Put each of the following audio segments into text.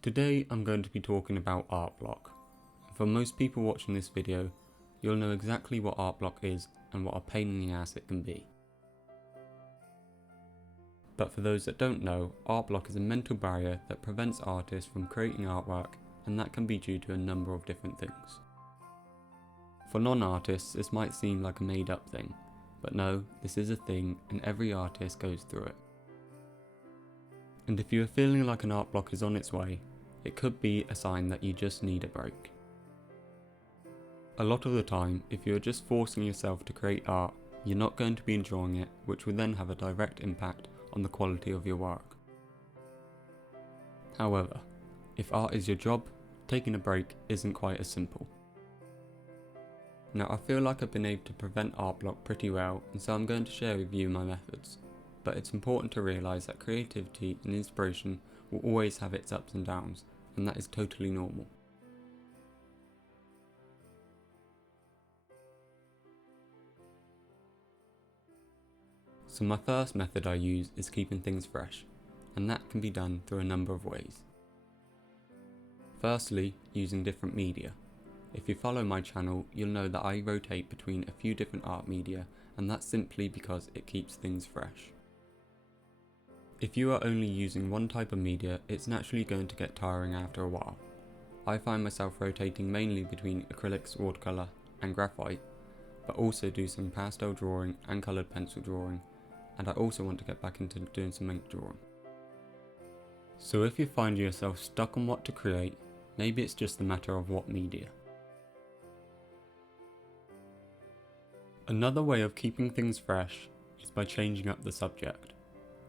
Today I'm going to be talking about art block. For most people watching this video, you'll know exactly what art block is and what a pain in the ass it can be. But for those that don't know, art block is a mental barrier that prevents artists from creating artwork, and that can be due to a number of different things. For non-artists, this might seem like a made up thing, but no, this is a thing and every artist goes through it. And if you are feeling like an art block is on its way, it could be a sign that you just need a break. A lot of the time, if you are just forcing yourself to create art, you're not going to be enjoying it, which will then have a direct impact on the quality of your work. However, if art is your job, taking a break isn't quite as simple. Now I feel like I've been able to prevent art block pretty well, and so I'm going to share with you my methods. But it's important to realise that creativity and inspiration will always have its ups and downs, and that is totally normal. So my first method I use is keeping things fresh, and that can be done through a number of ways. Firstly, using different media. If you follow my channel, you'll know that I rotate between a few different art media, and that's simply because it keeps things fresh. If you are only using one type of media, it's naturally going to get tiring after a while. I find myself rotating mainly between acrylics, watercolour and graphite, but also do some pastel drawing and coloured pencil drawing, and I also want to get back into doing some ink drawing. So if you find yourself stuck on what to create, maybe it's just a matter of what media. Another way of keeping things fresh is by changing up the subject.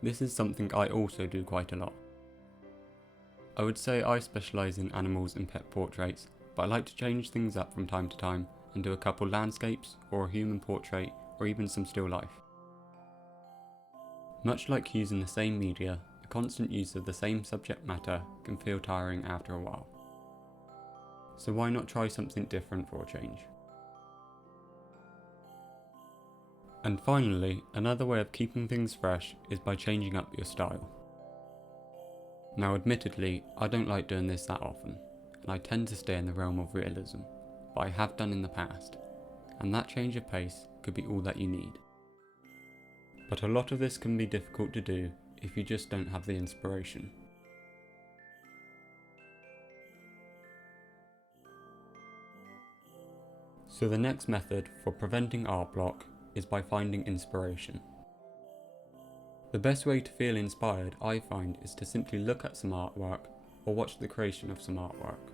This is something I also do quite a lot. I would say I specialise in animals and pet portraits, but I like to change things up from time to time and do a couple landscapes or a human portrait or even some still life. Much like using the same media, the constant use of the same subject matter can feel tiring after a while. So why not try something different for a change? And finally, another way of keeping things fresh is by changing up your style. Now admittedly, I don't like doing this that often, and I tend to stay in the realm of realism, but I have done in the past, and that change of pace could be all that you need. But a lot of this can be difficult to do if you just don't have the inspiration. So the next method for preventing art block is by finding inspiration. The best way to feel inspired, I find, is to simply look at some artwork or watch the creation of some artwork.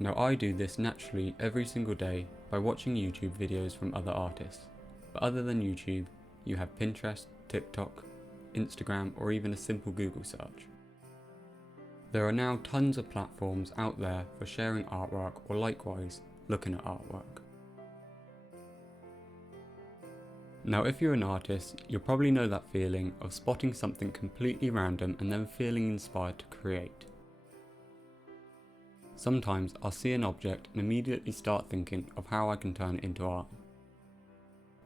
Now I do this naturally every single day by watching YouTube videos from other artists, but other than YouTube, you have Pinterest, TikTok, Instagram, or even a simple Google search. There are now tons of platforms out there for sharing artwork or likewise looking at artwork. Now if you're an artist, you'll probably know that feeling of spotting something completely random and then feeling inspired to create. Sometimes I'll see an object and immediately start thinking of how I can turn it into art.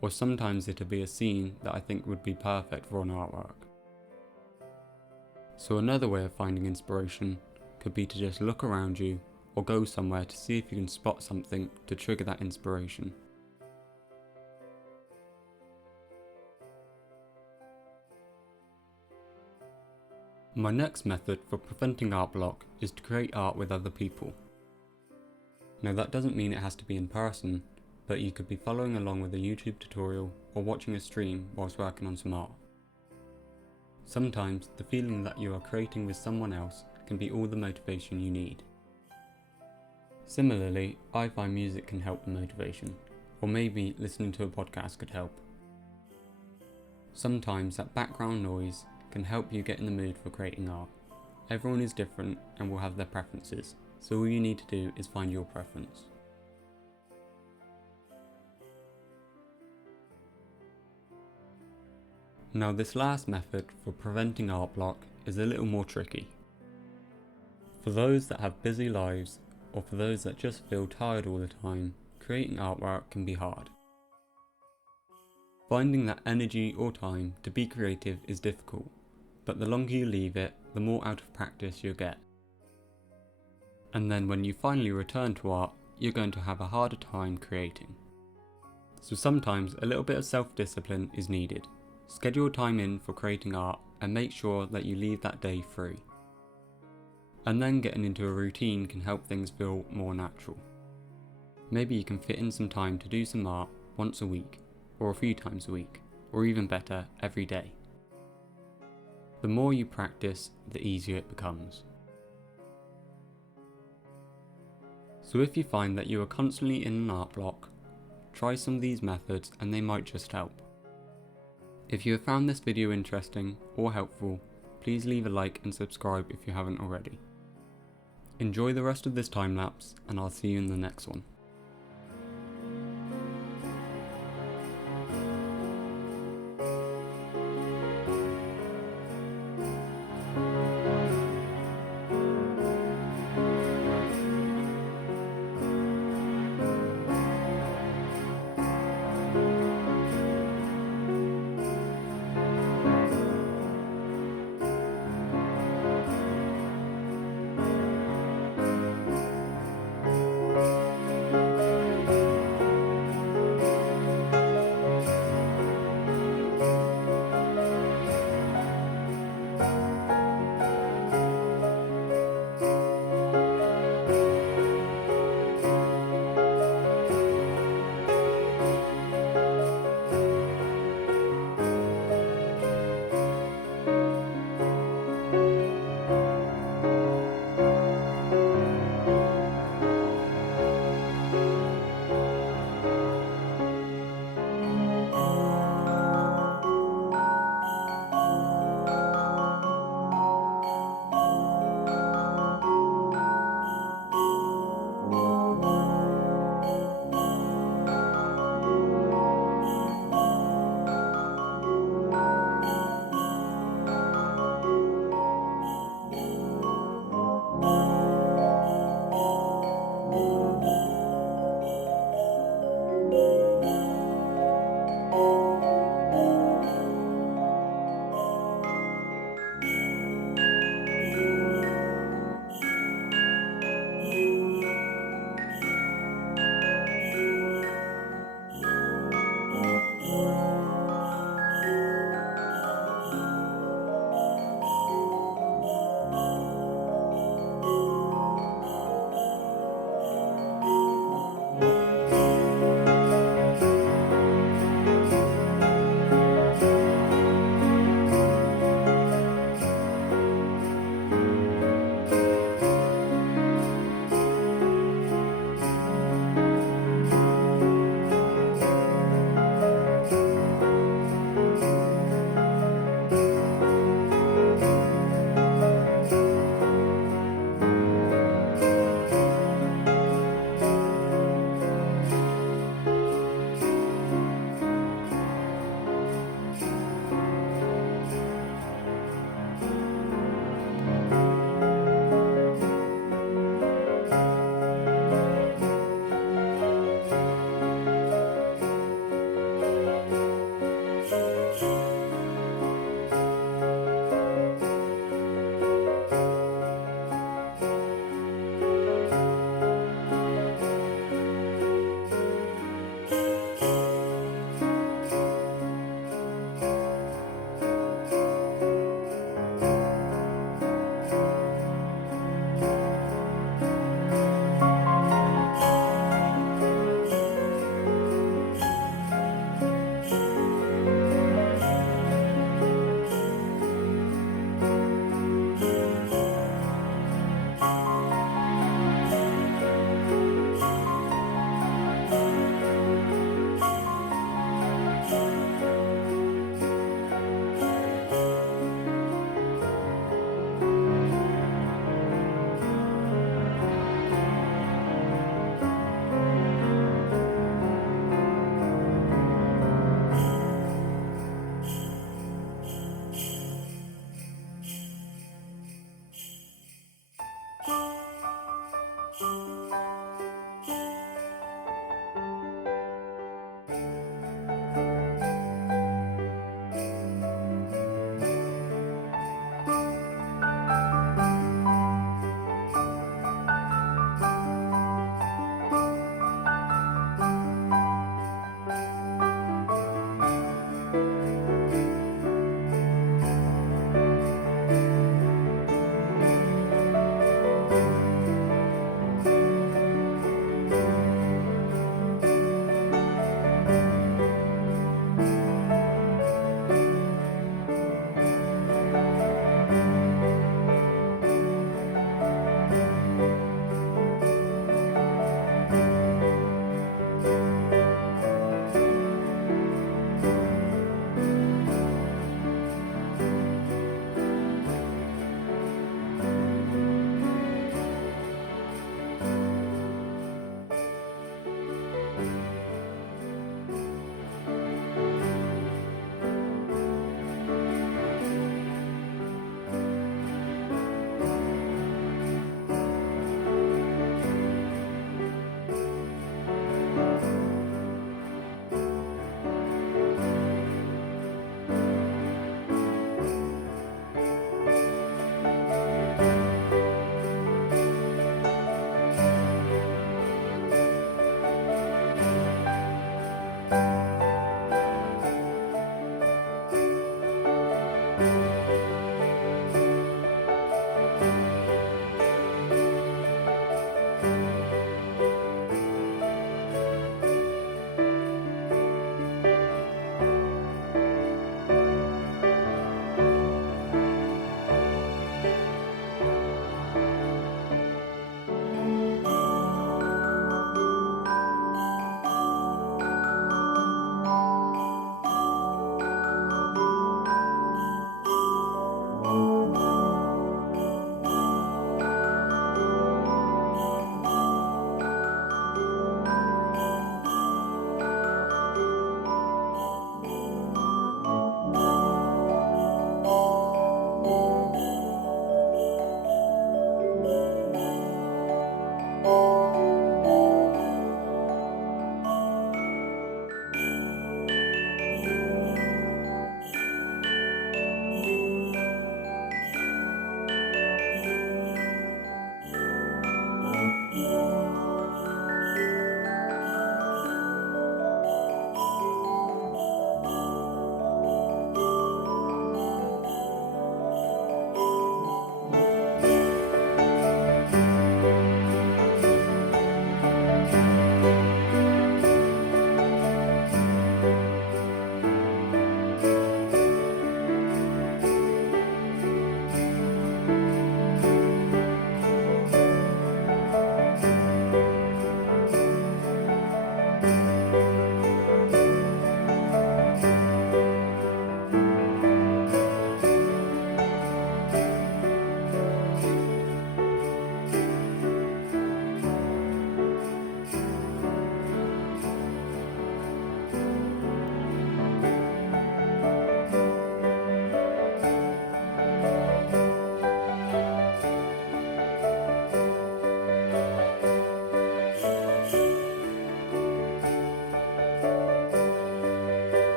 Or sometimes it'll be a scene that I think would be perfect for an artwork. So another way of finding inspiration could be to just look around you or go somewhere to see if you can spot something to trigger that inspiration. My next method for preventing art block is to create art with other people. Now that doesn't mean it has to be in person, but you could be following along with a YouTube tutorial or watching a stream whilst working on some art. Sometimes the feeling that you are creating with someone else can be all the motivation you need. Similarly, I find music can help the motivation, or maybe listening to a podcast could help. Sometimes that background noise can help you get in the mood for creating art. Everyone is different and will have their preferences, so all you need to do is find your preference. Now this last method for preventing art block is a little more tricky. For those that have busy lives, or for those that just feel tired all the time, creating artwork can be hard. Finding that energy or time to be creative is difficult, but the longer you leave it, the more out of practice you'll get. And then when you finally return to art, you're going to have a harder time creating. So sometimes a little bit of self-discipline is needed. Schedule time in for creating art and make sure that you leave that day free. And then getting into a routine can help things feel more natural. Maybe you can fit in some time to do some art once a week, or a few times a week, or even better, every day. The more you practice, the easier it becomes. So if you find that you are constantly in an art block, try some of these methods and they might just help. If you have found this video interesting or helpful, please leave a like and subscribe if you haven't already. Enjoy the rest of this time lapse and I'll see you in the next one.